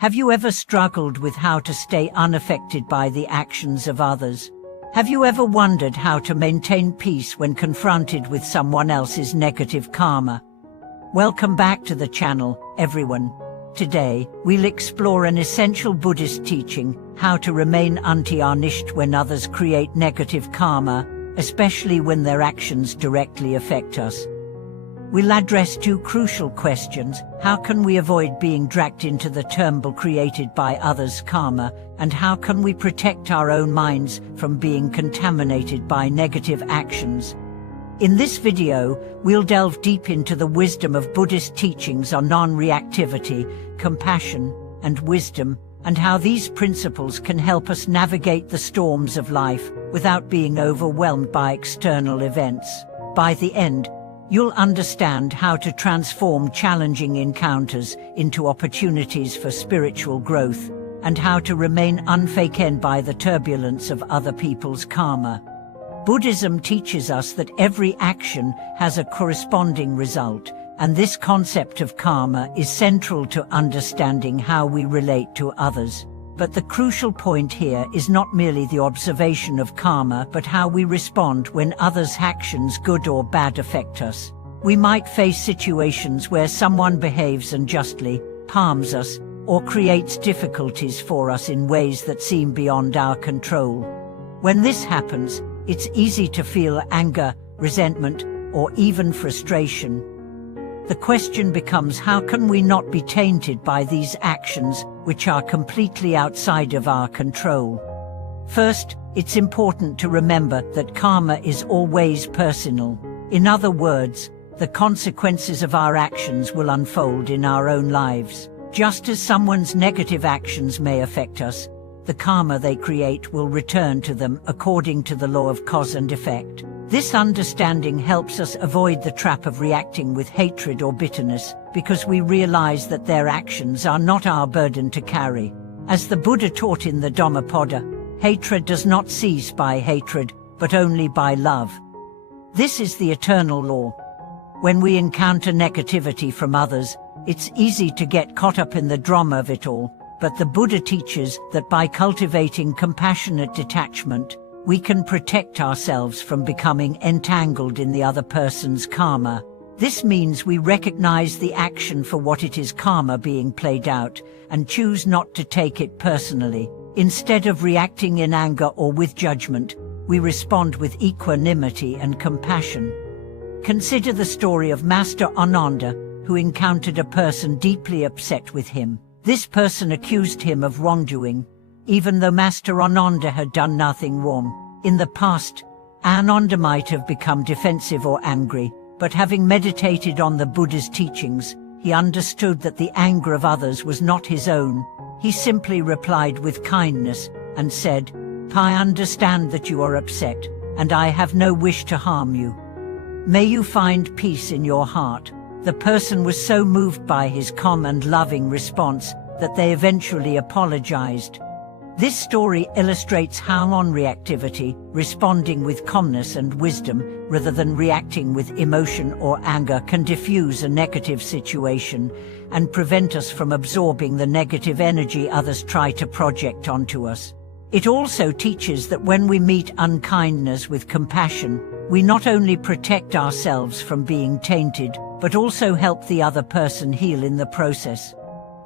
Have you ever struggled with how to stay unaffected by the actions of others? Have you ever wondered how to maintain peace when confronted with someone else's negative karma? Welcome back to the channel, everyone. Today, we'll explore an essential Buddhist teaching, how to remain untarnished when others create negative karma, especially when their actions directly affect us. We'll address two crucial questions: how can we avoid being dragged into the turmoil created by others' karma, and how can we protect our own minds from being contaminated by negative actions? In this video, we'll delve deep into the wisdom of Buddhist teachings on non-reactivity, compassion, and wisdom, and how these principles can help us navigate the storms of life without being overwhelmed by external events. By the end, you'll understand how to transform challenging encounters into opportunities for spiritual growth, and how to remain unfaked by the turbulence of other people's karma. Buddhism teaches us that every action has a corresponding result, and this concept of karma is central to understanding how we relate to others. But the crucial point here is not merely the observation of karma, but how we respond when others' actions, good or bad, affect us. We might face situations where someone behaves unjustly, harms us, or creates difficulties for us in ways that seem beyond our control. When this happens, it's easy to feel anger, resentment, or even frustration. The question becomes, how can we not be tainted by these actions, which are completely outside of our control? First, it's important to remember that karma is always personal. In other words, the consequences of our actions will unfold in our own lives. Just as someone's negative actions may affect us, the karma they create will return to them according to the law of cause and effect. This understanding helps us avoid the trap of reacting with hatred or bitterness, because we realize that their actions are not our burden to carry. As the Buddha taught in the Dhammapada, hatred does not cease by hatred, but only by love. This is the eternal law. When we encounter negativity from others, it's easy to get caught up in the drama of it all, but the Buddha teaches that by cultivating compassionate detachment, we can protect ourselves from becoming entangled in the other person's karma. This means we recognize the action for what it is, karma being played out, and choose not to take it personally. Instead of reacting in anger or with judgment, we respond with equanimity and compassion. Consider the story of Master Ananda, who encountered a person deeply upset with him. This person accused him of wrongdoing, even though Master Ananda had done nothing wrong. In the past, Ananda might have become defensive or angry, but having meditated on the Buddha's teachings, he understood that the anger of others was not his own. He simply replied with kindness and said, "I understand that you are upset, and I have no wish to harm you. May you find peace in your heart." The person was so moved by his calm and loving response that they eventually apologized. This story illustrates how non-reactivity, responding with calmness and wisdom, rather than reacting with emotion or anger, can diffuse a negative situation and prevent us from absorbing the negative energy others try to project onto us. It also teaches that when we meet unkindness with compassion, we not only protect ourselves from being tainted, but also help the other person heal in the process.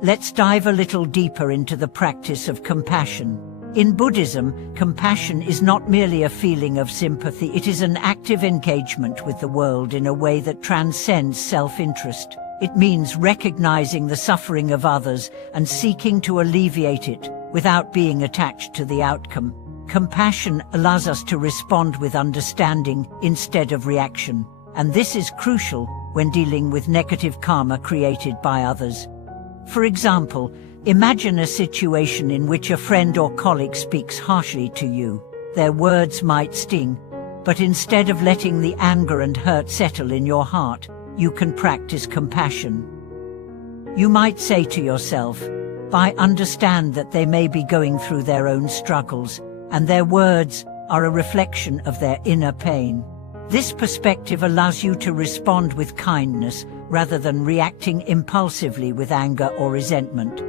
Let's dive a little deeper into the practice of compassion. In Buddhism, compassion is not merely a feeling of sympathy, it is an active engagement with the world in a way that transcends self-interest. It means recognizing the suffering of others and seeking to alleviate it, without being attached to the outcome. Compassion allows us to respond with understanding instead of reaction, and this is crucial when dealing with negative karma created by others. For example, imagine a situation in which a friend or colleague speaks harshly to you. Their words might sting, but instead of letting the anger and hurt settle in your heart, you can practice compassion. You might say to yourself, "I understand that they may be going through their own struggles, and their words are a reflection of their inner pain." This perspective allows you to respond with kindness rather than reacting impulsively with anger or resentment.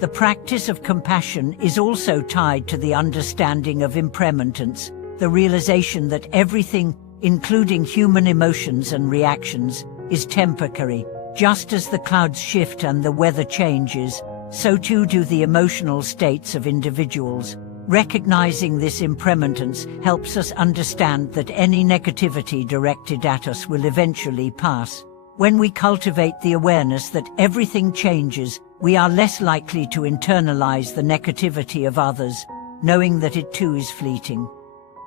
The practice of compassion is also tied to the understanding of impermanence, the realization that everything, including human emotions and reactions, is temporary. Just as the clouds shift and the weather changes, so too do the emotional states of individuals. Recognizing this impermanence helps us understand that any negativity directed at us will eventually pass. When we cultivate the awareness that everything changes, we are less likely to internalize the negativity of others, knowing that it too is fleeting.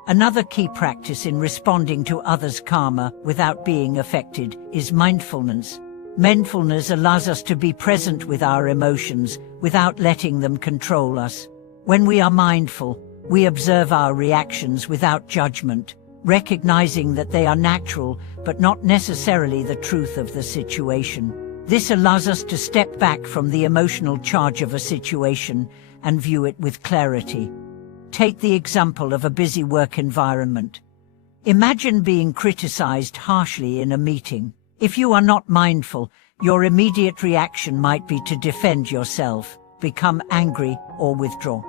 Another key practice in responding to others' karma without being affected is mindfulness. Mindfulness allows us to be present with our emotions without letting them control us. When we are mindful, we observe our reactions without judgment, recognizing that they are natural but not necessarily the truth of the situation. This allows us to step back from the emotional charge of a situation and view it with clarity. Take the example of a busy work environment. Imagine being criticized harshly in a meeting. If you are not mindful, your immediate reaction might be to defend yourself, become angry, or withdraw.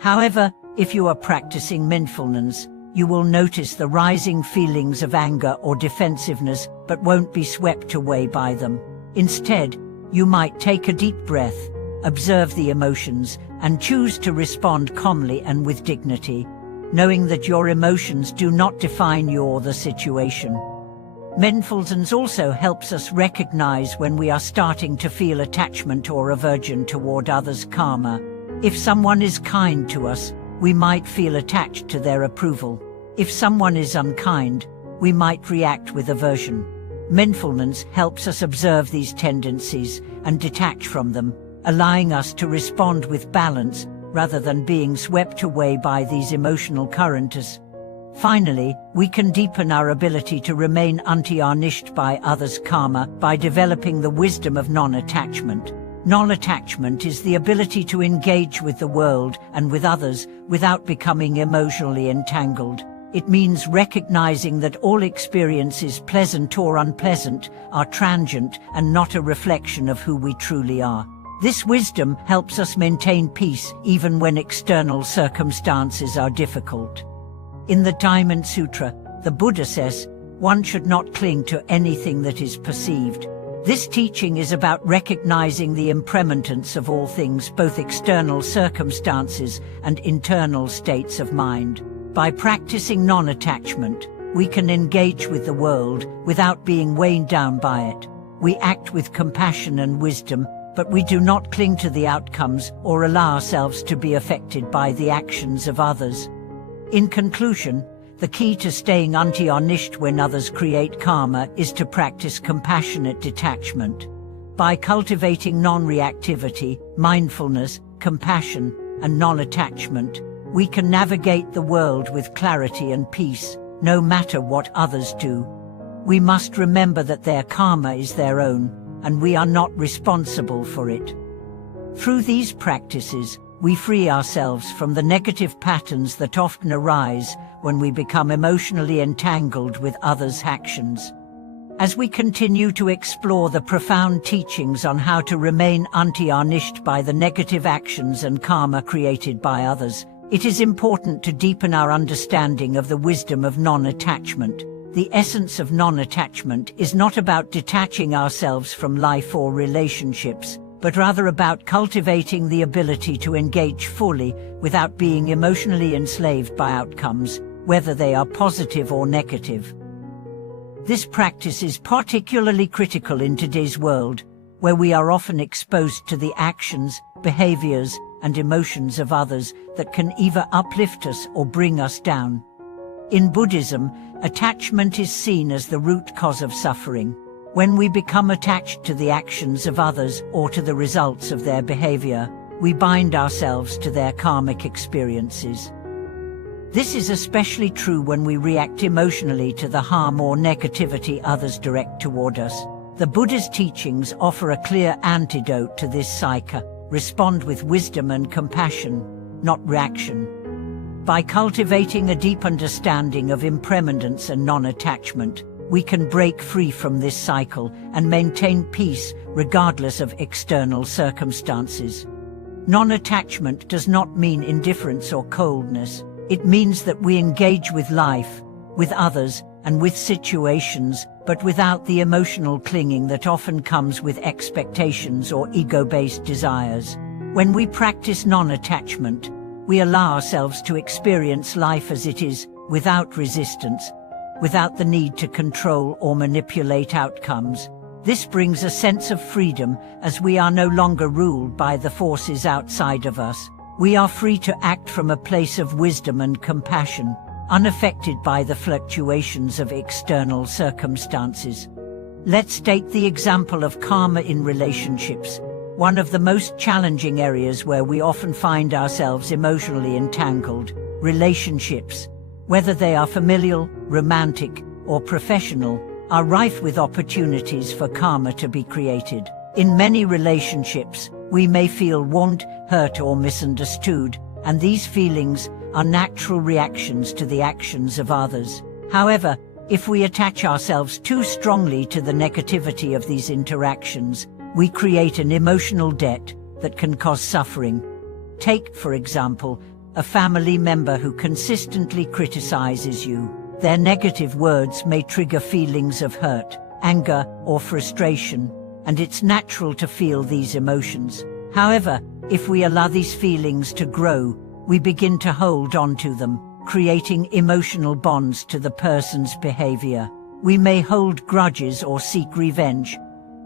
However, if you are practicing mindfulness, you will notice the rising feelings of anger or defensiveness, but won't be swept away by them. Instead, you might take a deep breath, observe the emotions, and choose to respond calmly and with dignity, knowing that your emotions do not define you or the situation. Mindfulness also helps us recognize when we are starting to feel attachment or aversion toward others' karma. If someone is kind to us, we might feel attached to their approval. If someone is unkind, we might react with aversion. Mindfulness helps us observe these tendencies and detach from them, allowing us to respond with balance rather than being swept away by these emotional currents. Finally, we can deepen our ability to remain untarnished by others' karma by developing the wisdom of non-attachment. Non-attachment is the ability to engage with the world and with others without becoming emotionally entangled. It means recognizing that all experiences, pleasant or unpleasant, are transient and not a reflection of who we truly are. This wisdom helps us maintain peace even when external circumstances are difficult. In the Diamond Sutra, the Buddha says, one should not cling to anything that is perceived. This teaching is about recognizing the impermanence of all things, both external circumstances and internal states of mind. By practicing non-attachment, we can engage with the world without being weighed down by it. We act with compassion and wisdom, but we do not cling to the outcomes or allow ourselves to be affected by the actions of others. In conclusion, the key to staying untarnished when others create karma is to practice compassionate detachment. By cultivating non-reactivity, mindfulness, compassion, and non-attachment, we can navigate the world with clarity and peace, no matter what others do. We must remember that their karma is their own, and we are not responsible for it. Through these practices, we free ourselves from the negative patterns that often arise when we become emotionally entangled with others' actions. As we continue to explore the profound teachings on how to remain untarnished by the negative actions and karma created by others, it is important to deepen our understanding of the wisdom of non-attachment. The essence of non-attachment is not about detaching ourselves from life or relationships, but rather about cultivating the ability to engage fully without being emotionally enslaved by outcomes, whether they are positive or negative. This practice is particularly critical in today's world, where we are often exposed to the actions, behaviors, and emotions of others that can either uplift us or bring us down. In Buddhism, attachment is seen as the root cause of suffering. When we become attached to the actions of others or to the results of their behavior, we bind ourselves to their karmic experiences. This is especially true when we react emotionally to the harm or negativity others direct toward us. The Buddha's teachings offer a clear antidote to this cycle. Respond with wisdom and compassion, not reaction. By cultivating a deep understanding of impermanence and non-attachment, we can break free from this cycle and maintain peace regardless of external circumstances. Non-attachment does not mean indifference or coldness. It means that we engage with life, with others, and with situations, but without the emotional clinging that often comes with expectations or ego-based desires. When we practice non-attachment, we allow ourselves to experience life as it is, without resistance, without the need to control or manipulate outcomes. This brings a sense of freedom, as we are no longer ruled by the forces outside of us. We are free to act from a place of wisdom and compassion, unaffected by the fluctuations of external circumstances. Let's take the example of karma in relationships, one of the most challenging areas where we often find ourselves emotionally entangled. Relationships, whether they are familial, romantic, or professional, are rife with opportunities for karma to be created. In many relationships, we may feel warned, hurt, or misunderstood, and these feelings are natural reactions to the actions of others. However, if we attach ourselves too strongly to the negativity of these interactions, we create an emotional debt that can cause suffering. Take, for example, a family member who consistently criticizes you. Their negative words may trigger feelings of hurt, anger, or frustration, and it's natural to feel these emotions. However, if we allow these feelings to grow, we begin to hold on to them, creating emotional bonds to the person's behavior. We may hold grudges or seek revenge,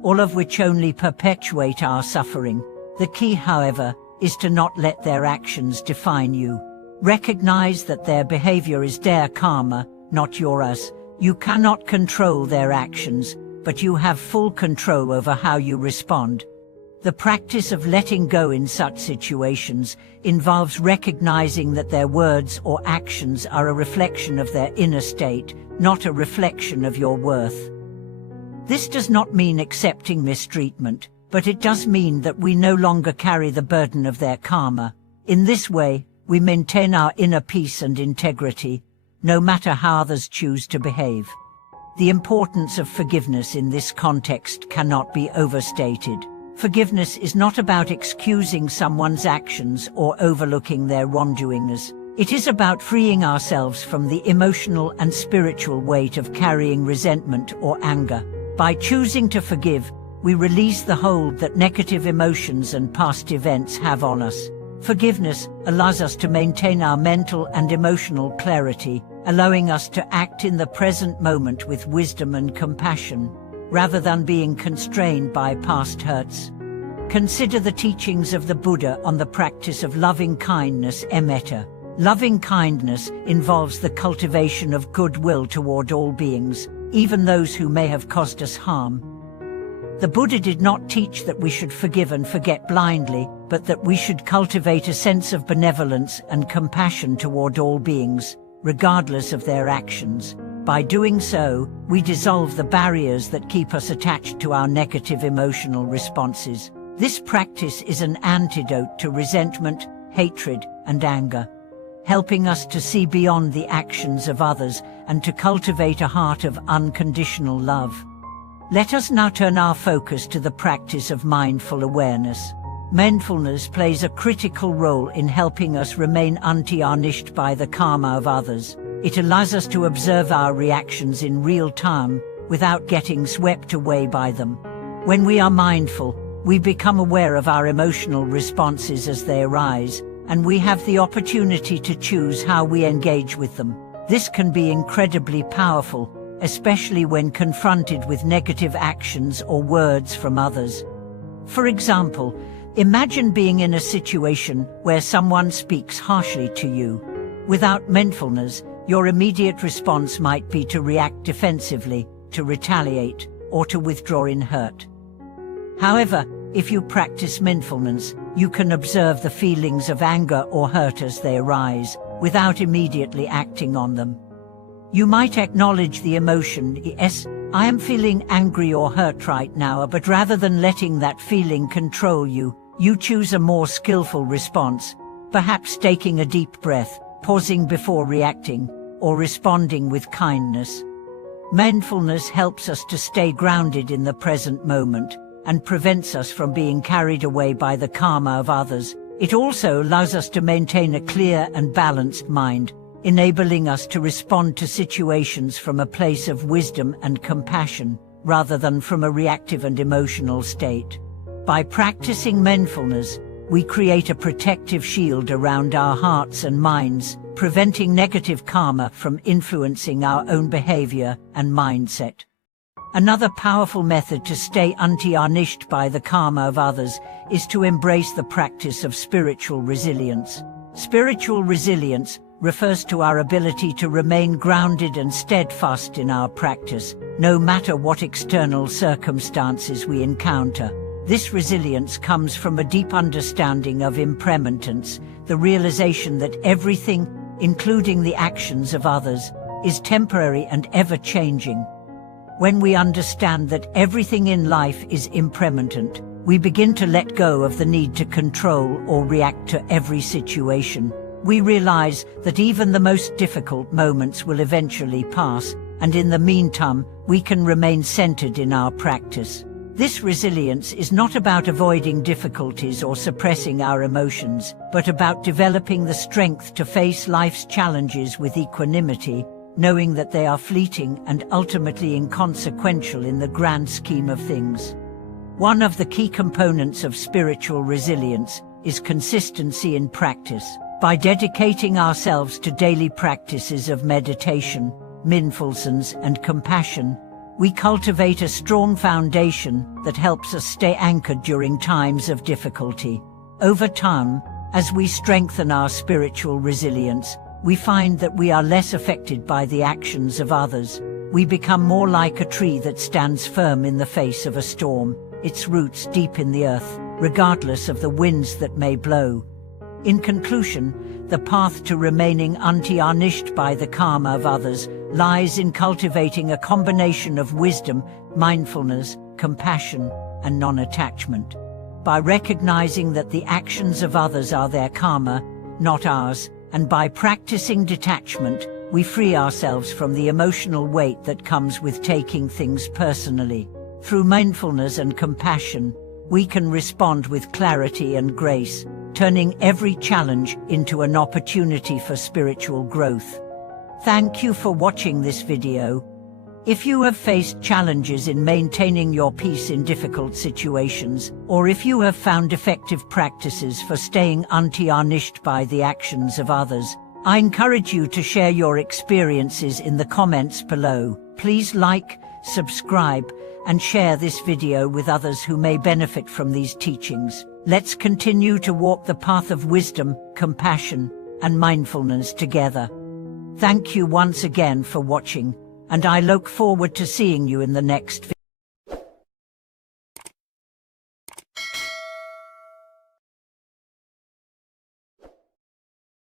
all of which only perpetuate our suffering. The key, however, is to not let their actions define you. Recognize that their behavior is their karma, not yours. You cannot control their actions, but you have full control over how you respond. The practice of letting go in such situations involves recognizing that their words or actions are a reflection of their inner state, not a reflection of your worth. This does not mean accepting mistreatment, but it does mean that we no longer carry the burden of their karma. In this way, we maintain our inner peace and integrity, no matter how others choose to behave. The importance of forgiveness in this context cannot be overstated. Forgiveness is not about excusing someone's actions or overlooking their wrongdoings. It is about freeing ourselves from the emotional and spiritual weight of carrying resentment or anger. By choosing to forgive, we release the hold that negative emotions and past events have on us. Forgiveness allows us to maintain our mental and emotional clarity, allowing us to act in the present moment with wisdom and compassion, rather than being constrained by past hurts. Consider the teachings of the Buddha on the practice of loving kindness, metta. Loving kindness involves the cultivation of goodwill toward all beings, even those who may have caused us harm. The Buddha did not teach that we should forgive and forget blindly, but that we should cultivate a sense of benevolence and compassion toward all beings, regardless of their actions. By doing so, we dissolve the barriers that keep us attached to our negative emotional responses. This practice is an antidote to resentment, hatred, and anger, helping us to see beyond the actions of others and to cultivate a heart of unconditional love. Let us now turn our focus to the practice of mindful awareness. Mindfulness plays a critical role in helping us remain untarnished by the karma of others. It allows us to observe our reactions in real time without getting swept away by them. When we are mindful, we become aware of our emotional responses as they arise, and we have the opportunity to choose how we engage with them. This can be incredibly powerful, especially when confronted with negative actions or words from others. For example, imagine being in a situation where someone speaks harshly to you. Without mindfulness, your immediate response might be to react defensively, to retaliate, or to withdraw in hurt. However, if you practice mindfulness, you can observe the feelings of anger or hurt as they arise, without immediately acting on them. You might acknowledge the emotion, yes, I am feeling angry or hurt right now, but rather than letting that feeling control you, you choose a more skillful response, perhaps taking a deep breath, pausing before reacting, or responding with kindness. Mindfulness helps us to stay grounded in the present moment and prevents us from being carried away by the karma of others. It also allows us to maintain a clear and balanced mind, enabling us to respond to situations from a place of wisdom and compassion, rather than from a reactive and emotional state. By practicing mindfulness, we create a protective shield around our hearts and minds, preventing negative karma from influencing our own behavior and mindset. Another powerful method to stay untarnished by the karma of others is to embrace the practice of spiritual resilience. Spiritual resilience refers to our ability to remain grounded and steadfast in our practice, no matter what external circumstances we encounter. This resilience comes from a deep understanding of impermanence, the realization that everything, including the actions of others, is temporary and ever-changing. When we understand that everything in life is impermanent, we begin to let go of the need to control or react to every situation. We realize that even the most difficult moments will eventually pass, and in the meantime, we can remain centered in our practice. This resilience is not about avoiding difficulties or suppressing our emotions, but about developing the strength to face life's challenges with equanimity, knowing that they are fleeting and ultimately inconsequential in the grand scheme of things. One of the key components of spiritual resilience is consistency in practice. By dedicating ourselves to daily practices of meditation, mindfulness, and compassion, we cultivate a strong foundation that helps us stay anchored during times of difficulty. Over time, as we strengthen our spiritual resilience, we find that we are less affected by the actions of others. We become more like a tree that stands firm in the face of a storm, its roots deep in the earth, regardless of the winds that may blow. In conclusion, the path to remaining untarnished by the karma of others lies in cultivating a combination of wisdom, mindfulness, compassion, and non-attachment. By recognizing that the actions of others are their karma, not ours, and by practicing detachment, we free ourselves from the emotional weight that comes with taking things personally. Through mindfulness and compassion, we can respond with clarity and grace, turning every challenge into an opportunity for spiritual growth. Thank you for watching this video. If you have faced challenges in maintaining your peace in difficult situations, or if you have found effective practices for staying untarnished by the actions of others, I encourage you to share your experiences in the comments below. Please like, subscribe, and share this video with others who may benefit from these teachings. Let's continue to walk the path of wisdom, compassion, and mindfulness together. Thank you once again for watching, and I look forward to seeing you in the next video.